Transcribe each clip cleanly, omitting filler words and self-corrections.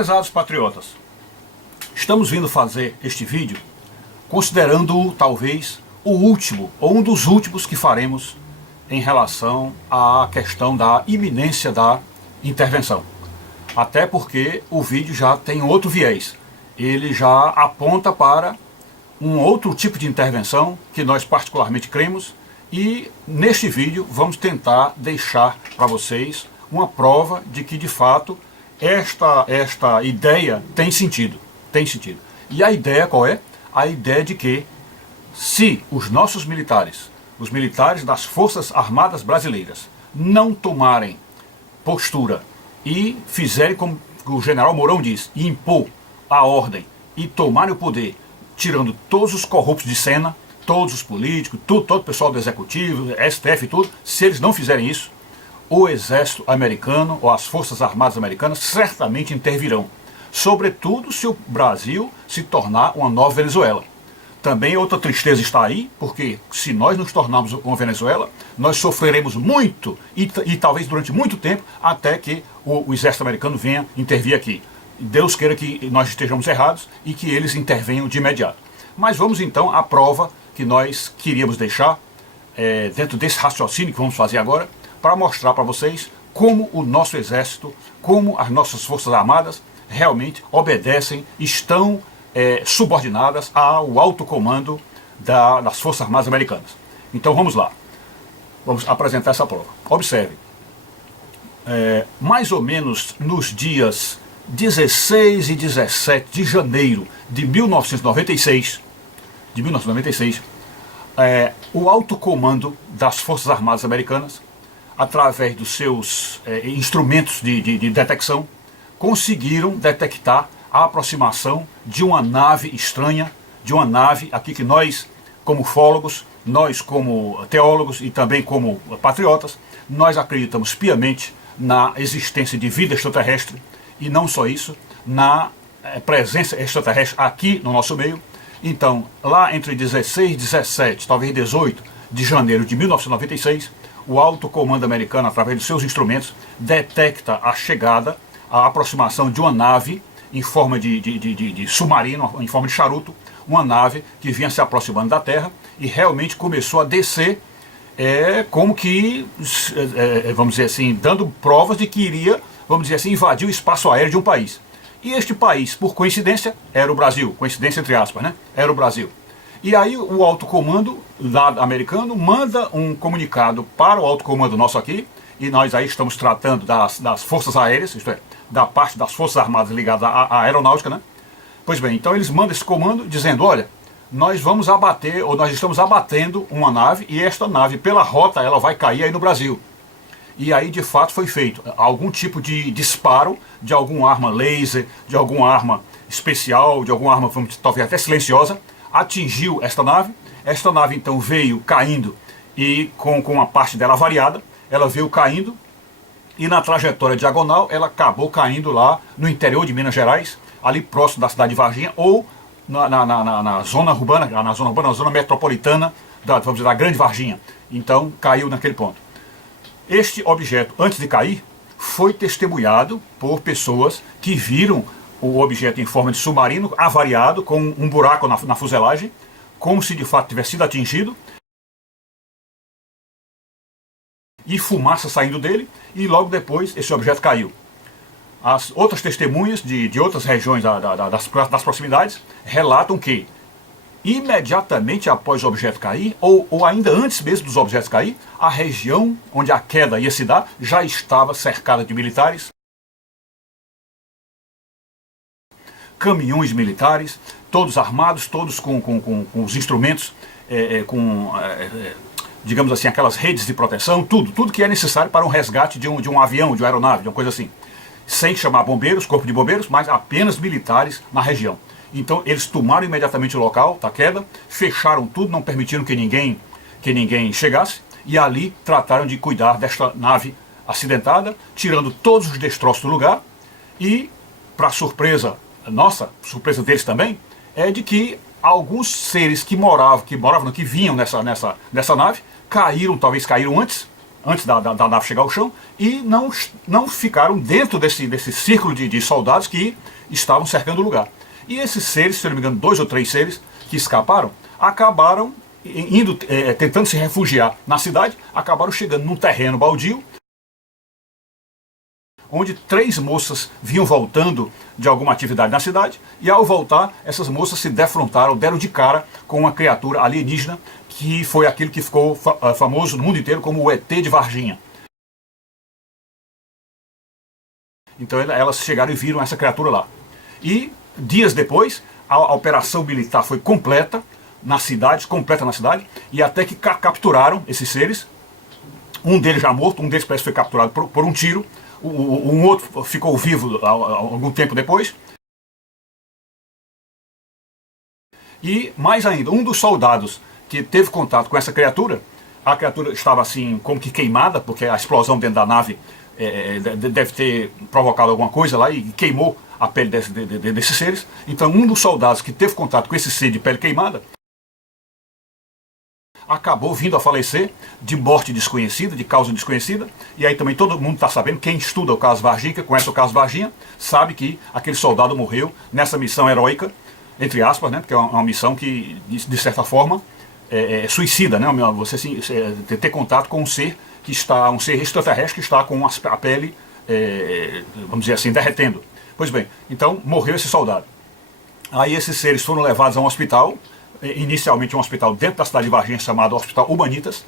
Prezados patriotas, estamos vindo fazer este vídeo considerando-o talvez o último ou um dos últimos que faremos em relação à questão da iminência da intervenção. Até porque o vídeo já tem outro viés, ele já aponta para um outro tipo de intervenção que nós particularmente cremos, e neste vídeo vamos tentar deixar para vocês uma prova de que de fato esta ideia tem sentido. E a ideia qual é? A ideia de que se os nossos militares, os militares das Forças Armadas Brasileiras, não tomarem postura e fizerem como o general Mourão diz, impor a ordem e tomarem o poder, tirando todos os corruptos de cena, todos os políticos, todo o pessoal do executivo, STF e tudo, se eles não fizerem isso, o exército americano ou as Forças Armadas Americanas certamente intervirão. Sobretudo se o Brasil se tornar uma nova Venezuela. Também outra tristeza está aí, porque se nós nos tornarmos uma Venezuela, nós sofreremos muito e talvez durante muito tempo até que o exército americano venha intervir aqui. Deus queira que nós estejamos errados e que eles intervenham de imediato. Mas vamos então à prova que nós queríamos deixar dentro desse raciocínio que vamos fazer agora, para mostrar para vocês como o nosso exército, como as nossas forças armadas realmente obedecem, estão subordinadas ao alto comando das Forças Armadas Americanas. Então vamos lá, vamos apresentar essa prova. Observe, mais ou menos nos dias 16 e 17 de janeiro de 1996, o alto comando das Forças Armadas Americanas, através dos seus instrumentos de detecção, conseguiram detectar a aproximação de uma nave estranha, de uma nave aqui que nós, como ufólogos, nós como teólogos e também como patriotas, nós acreditamos piamente na existência de vida extraterrestre, e não só isso, na presença extraterrestre aqui no nosso meio. Então, lá entre 16, 17, talvez 18 de janeiro de 1996, o alto comando americano, através dos seus instrumentos, detecta a chegada, a aproximação de uma nave em forma de submarino, em forma de charuto, uma nave que vinha se aproximando da Terra e realmente começou a descer, como que, vamos dizer assim, dando provas de que iria, vamos dizer assim, invadir o espaço aéreo de um país. E este país, por coincidência, era o Brasil, coincidência entre aspas, né? Era o Brasil. E aí o alto comando lá americano manda um comunicado para o alto comando nosso aqui, e nós aí estamos tratando das forças aéreas, isto é, da parte das Forças Armadas ligada à aeronáutica, né? Pois bem, então eles mandam esse comando dizendo, olha, nós vamos abater, ou nós estamos abatendo uma nave, e esta nave, pela rota, ela vai cair aí no Brasil. E aí de fato foi feito algum tipo de disparo de alguma arma laser, de alguma arma especial, de alguma arma, talvez até silenciosa, atingiu esta nave então veio caindo, e com a parte dela variada, ela veio caindo, e na trajetória diagonal ela acabou caindo lá no interior de Minas Gerais, ali próximo da cidade de Varginha, ou na zona urbana, na zona metropolitana, vamos dizer, da Grande Varginha. Então caiu naquele ponto. Este objeto, antes de cair, foi testemunhado por pessoas que viram o objeto em forma de submarino, avariado, com um buraco na fuselagem, como se de fato tivesse sido atingido, e fumaça saindo dele, e logo depois esse objeto caiu. As outras testemunhas de outras regiões das proximidades relatam que imediatamente após o objeto cair, ou ainda antes mesmo dos objetos cair, a região onde a queda ia se dar já estava cercada de militares, caminhões militares, todos armados, todos com os instrumentos, digamos assim, aquelas redes de proteção, tudo que é necessário para um resgate de um avião, de uma aeronave, de uma coisa assim. Sem chamar bombeiros, corpo de bombeiros, mas apenas militares na região. Então eles tomaram imediatamente o local da queda, fecharam tudo, não permitiram que ninguém chegasse, e ali trataram de cuidar desta nave acidentada, tirando todos os destroços do lugar, e, para surpresa nossa, surpresa deles também, é de que alguns seres que vinham nessa nave, talvez caíram antes, antes da nave chegar ao chão, e não ficaram dentro desse círculo de soldados que estavam cercando o lugar. E esses seres, se eu não me engano, 2 ou 3 seres que escaparam, acabaram tentando se refugiar na cidade, acabaram chegando num terreno baldio, onde 3 moças vinham voltando de alguma atividade na cidade, e ao voltar, essas moças se defrontaram, deram de cara com uma criatura alienígena, que foi aquele que ficou famoso no mundo inteiro como o ET de Varginha. Então elas chegaram e viram essa criatura lá. E dias depois, a operação militar foi completa na cidade, e até que capturaram esses seres. Um deles já morto, um deles parece que foi capturado por um tiro, um outro ficou vivo algum tempo depois. E mais ainda, um dos soldados que teve contato com essa criatura, a criatura estava assim como que queimada, porque a explosão dentro da nave deve ter provocado alguma coisa lá e queimou a pele desses seres. Então um dos soldados que teve contato com esse ser de pele queimada acabou vindo a falecer de morte desconhecida, de causa desconhecida, e aí também todo mundo está sabendo, quem estuda o caso Varginha, que conhece o caso Varginha, sabe que aquele soldado morreu nessa missão heróica, entre aspas, né, porque é uma missão que, de certa forma, é suicida, né, você ter contato com um ser extraterrestre que está com a pele, vamos dizer assim, derretendo. Pois bem, então morreu esse soldado. Aí esses seres foram levados a um hospital, inicialmente um hospital dentro da cidade de Varginha chamado Hospital Humanitas.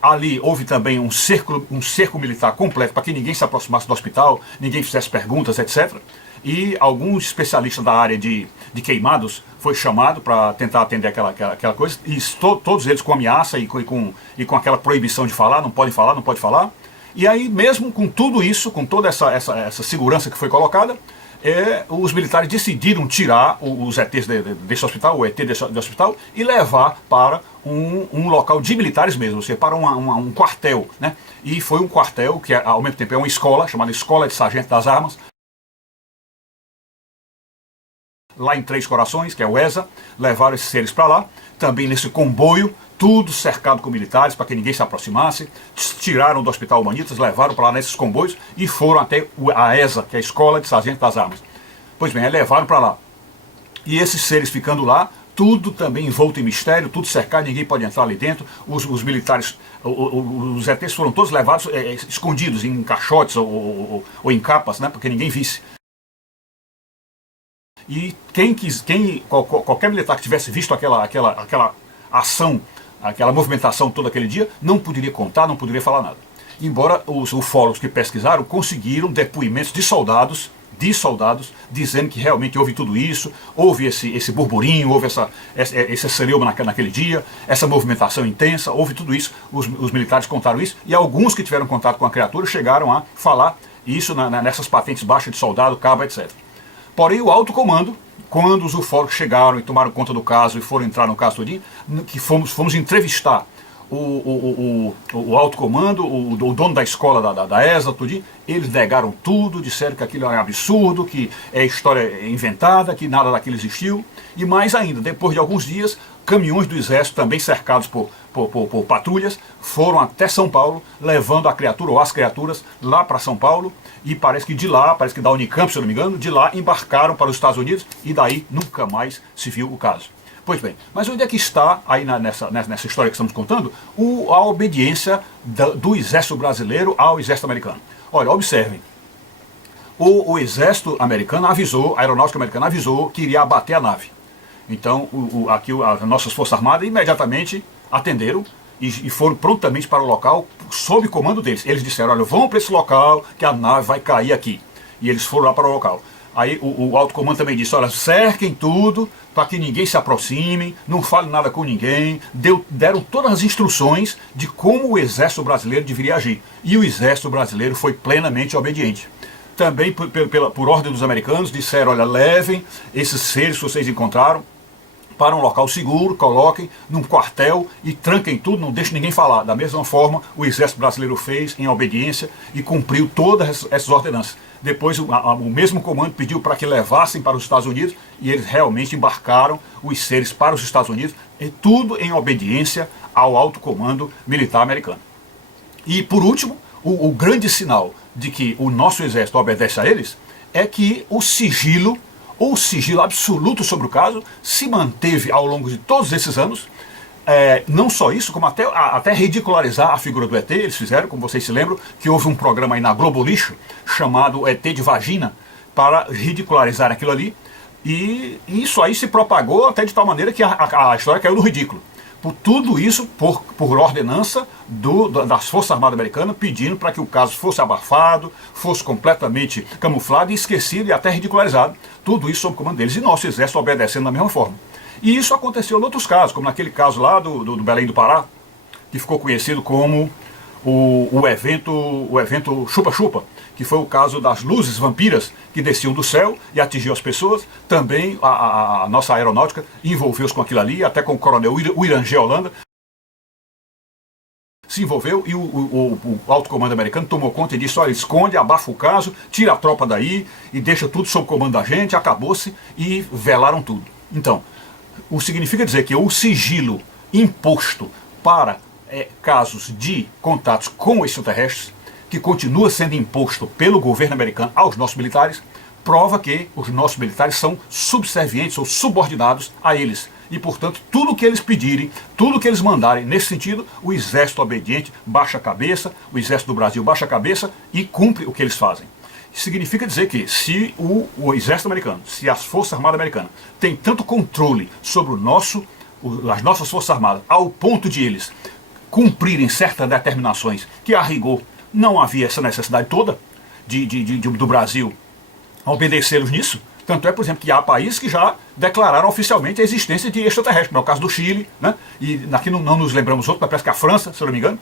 Ali houve também um cerco militar completo para que ninguém se aproximasse do hospital, ninguém fizesse perguntas, etc. E alguns especialistas da área de queimados foi chamado para tentar atender aquela coisa, e todos eles com ameaça e com aquela proibição de falar, não pode falar. E aí mesmo com tudo isso, com toda essa segurança que foi colocada, os militares decidiram tirar os ETs desse hospital, o ET desse hospital, e levar para um local de militares mesmo, ou seja, para um quartel, né? E foi um quartel que ao mesmo tempo é uma escola, chamada Escola de Sargento das Armas, lá em Três Corações, que é o ESA, levaram esses seres para lá, também nesse comboio, tudo cercado com militares para que ninguém se aproximasse, tiraram do Hospital Humanitas, levaram para lá nesses comboios e foram até a ESA, que é a Escola de Sargento das Armas. Pois bem, levaram para lá. E esses seres ficando lá, tudo também envolto em mistério, tudo cercado, ninguém pode entrar ali dentro, os militares, os ETs foram todos levados escondidos em caixotes ou em capas, né, porque ninguém visse. E qualquer militar que tivesse visto aquela ação, aquela movimentação todo aquele dia, não poderia contar, não poderia falar nada. Embora os ufólogos que pesquisaram conseguiram depoimentos de soldados dizendo que realmente houve tudo isso, houve esse burburinho, houve esse celeuma naquele dia, essa movimentação intensa, houve tudo isso, os militares contaram isso, e alguns que tiveram contato com a criatura chegaram a falar isso nessas patentes baixas de soldado, cabo, etc. Porém, o alto comando, quando os ufólogos chegaram e tomaram conta do caso e foram entrar no caso todinho, que fomos entrevistar o alto comando, o dono da escola da ESA, tudinho, eles negaram tudo, disseram que aquilo é um absurdo, que é história inventada, que nada daquilo existiu. E mais ainda, depois de alguns dias, caminhões do exército, também cercados por patrulhas, foram até São Paulo, levando a criatura ou as criaturas lá para São Paulo, e parece que da Unicamp, se eu não me engano, de lá embarcaram para os Estados Unidos, e daí nunca mais se viu o caso. Pois bem, mas onde é que está, aí nessa história que estamos contando, a obediência do exército brasileiro ao exército americano? Olha, observem, o exército americano avisou, a aeronáutica americana avisou que iria abater a nave. Então, aqui as nossas forças armadas imediatamente atenderam e foram prontamente para o local sob comando deles. Eles disseram, olha, vão para esse local que a nave vai cair aqui. E eles foram lá para o local. Aí o alto comando também disse, olha, cerquem tudo para que ninguém se aproxime, não fale nada com ninguém. Deram todas as instruções de como o exército brasileiro deveria agir. E o exército brasileiro foi plenamente obediente. Também, por ordem dos americanos, disseram, olha, levem esses seres que vocês encontraram para um local seguro, coloquem num quartel e tranquem tudo, não deixem ninguém falar. Da mesma forma, o exército brasileiro fez em obediência e cumpriu todas essas ordenanças. Depois o mesmo comando pediu para que levassem para os Estados Unidos e eles realmente embarcaram os seres para os Estados Unidos, e tudo em obediência ao alto comando militar americano. E por último, o grande sinal de que o nosso exército obedece a eles é que o sigilo absoluto sobre o caso se manteve ao longo de todos esses anos. Não só isso, como até ridicularizar a figura do ET, eles fizeram, como vocês se lembram, que houve um programa aí na Globo Lixo, chamado ET de Vagina, para ridicularizar aquilo ali, e isso aí se propagou até de tal maneira que a história caiu no ridículo. Por tudo isso, por ordenança das Forças Armadas Americanas, pedindo para que o caso fosse abafado, fosse completamente camuflado e esquecido e até ridicularizado. Tudo isso sob o comando deles, e nosso exército obedecendo da mesma forma. E isso aconteceu em outros casos, como naquele caso lá do Belém do Pará, que ficou conhecido como o evento Chupa-Chupa, que foi o caso das luzes vampiras que desciam do céu e atingiam as pessoas. Também a nossa aeronáutica envolveu-se com aquilo ali, até com o coronel Uirangê Holanda se envolveu, e o alto comando americano tomou conta e disse: olha, esconde, abafa o caso, tira a tropa daí e deixa tudo sob comando da gente, acabou-se, e velaram tudo. Então, o significa dizer que o sigilo imposto para casos de contatos com extraterrestres, que continua sendo imposto pelo governo americano aos nossos militares, prova que os nossos militares são subservientes ou subordinados a eles. E, portanto, tudo que eles pedirem, tudo que eles mandarem nesse sentido, o exército obediente baixa a cabeça, o exército do Brasil baixa a cabeça e cumpre o que eles fazem. Significa dizer que se o exército americano, se as Forças Armadas Americanas têm tanto controle sobre as nossas Forças Armadas, ao ponto de eles cumprirem certas determinações que, a rigor, não havia essa necessidade toda do Brasil obedecê-los nisso. Tanto é, por exemplo, que há países que já declararam oficialmente a existência de extraterrestres, como é o caso do Chile, né? E aqui não nos lembramos outro, mas parece que a França, se eu não me engano.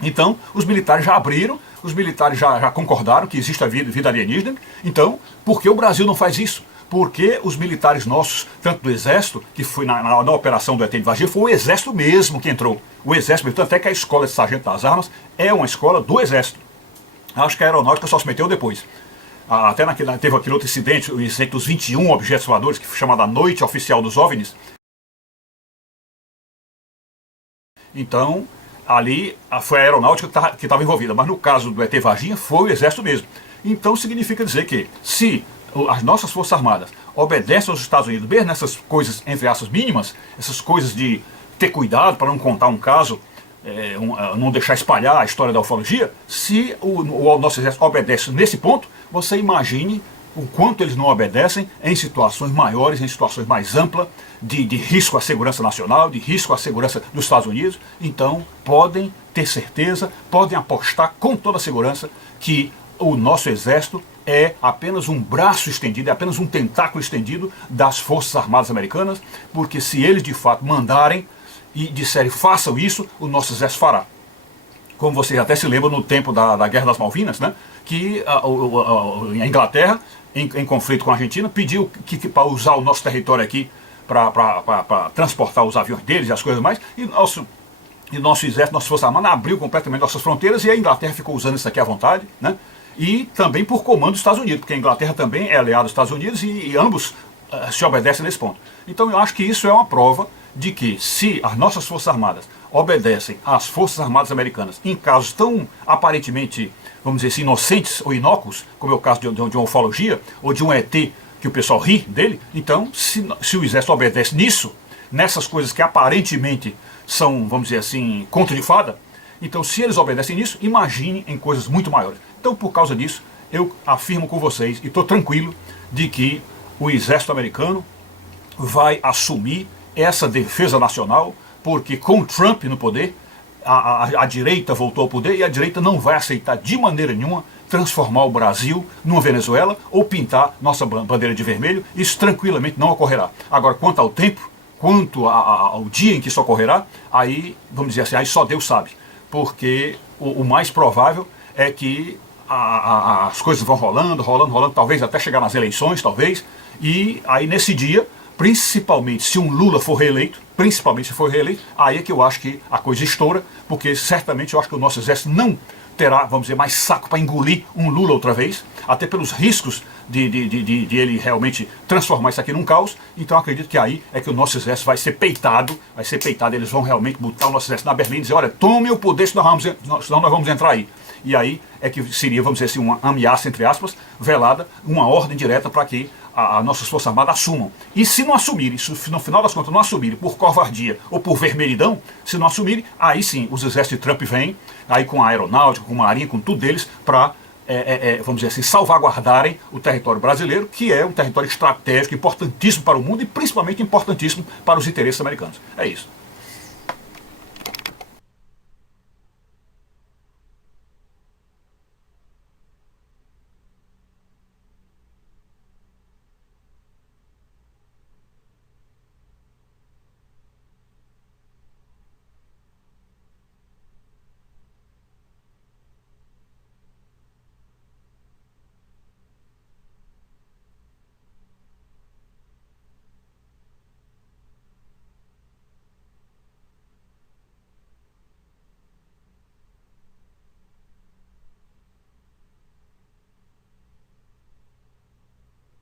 Então, os militares já abriram, os militares já concordaram que existe a vida alienígena. Então, por que o Brasil não faz isso? Porque os militares nossos, tanto do Exército, que foi na operação do ET de Varginha, foi o Exército mesmo que entrou. O Exército, tanto é que a escola de sargento das armas é uma escola do Exército. Acho que a aeronáutica só se meteu depois. Até teve aquele outro incidente, o incidente dos 21 objetos voadores, que foi chamado a Noite Oficial dos OVNIs. Então, ali foi a aeronáutica que estava envolvida, mas no caso do ET Varginha foi o Exército mesmo. Então significa dizer que, se as nossas Forças Armadas obedecem aos Estados Unidos, mesmo nessas coisas, entre aspas, mínimas, essas coisas de ter cuidado para não contar um caso, não deixar espalhar a história da ufologia, se o nosso exército obedece nesse ponto, você imagine o quanto eles não obedecem em situações maiores, em situações mais amplas, de risco à segurança nacional, de risco à segurança dos Estados Unidos. Então, podem ter certeza, podem apostar com toda a segurança que o nosso exército é apenas um braço estendido, é apenas um tentáculo estendido das Forças Armadas Americanas, porque se eles de fato mandarem e disserem façam isso, o nosso exército fará. Como vocês até se lembram no tempo da Guerra das Malvinas, né, que a Inglaterra, em conflito com a Argentina, pediu para usar o nosso território aqui para transportar os aviões deles e as coisas mais, e nosso exército, nossa Força Armada abriu completamente nossas fronteiras, e a Inglaterra ficou usando isso aqui à vontade, né, e também por comando dos Estados Unidos, porque a Inglaterra também é aliada dos Estados Unidos, e ambos se obedecem nesse ponto. Então eu acho que isso é uma prova de que, se as nossas Forças Armadas obedecem às Forças Armadas Americanas em casos tão aparentemente, vamos dizer assim, inocentes ou inócuos, como é o caso de uma ufologia, ou de um ET que o pessoal ri dele, então, se o exército obedece nisso, nessas coisas que aparentemente são, vamos dizer assim, conto de fada, então, se eles obedecem nisso, imagine em coisas muito maiores. Então, por causa disso, eu afirmo com vocês, e estou tranquilo, de que o exército americano vai assumir essa defesa nacional, porque com Trump no poder, a direita voltou ao poder, e a direita não vai aceitar de maneira nenhuma transformar o Brasil numa Venezuela ou pintar nossa bandeira de vermelho. Isso tranquilamente não ocorrerá. Agora, quanto ao tempo, quanto ao dia em que isso ocorrerá, aí, vamos dizer assim, aí só Deus sabe, porque o mais provável é que as coisas vão rolando, talvez até chegar nas eleições, talvez, e aí nesse dia, principalmente se um Lula for reeleito, aí é que eu acho que a coisa estoura, porque certamente eu acho que o nosso exército não terá, vamos dizer, mais saco para engolir um Lula outra vez, até pelos riscos de ele realmente transformar isso aqui num caos. Então acredito que aí é que o nosso exército vai ser peitado, eles vão realmente botar o nosso exército na Berlim e dizer, olha, tome o poder, senão nós vamos entrar aí. E aí é que seria, vamos dizer assim, uma ameaça, entre aspas, velada, uma ordem direta para que as nossas Forças Armadas assumam. E se não assumirem, se no final das contas não assumirem por covardia ou por vermelhidão, se não assumirem, aí sim os exércitos de Trump vêm, aí com a aeronáutica, com a marinha, com tudo deles, para, vamos dizer assim, salvaguardarem o território brasileiro, que é um território estratégico, importantíssimo para o mundo e principalmente importantíssimo para os interesses americanos. É isso.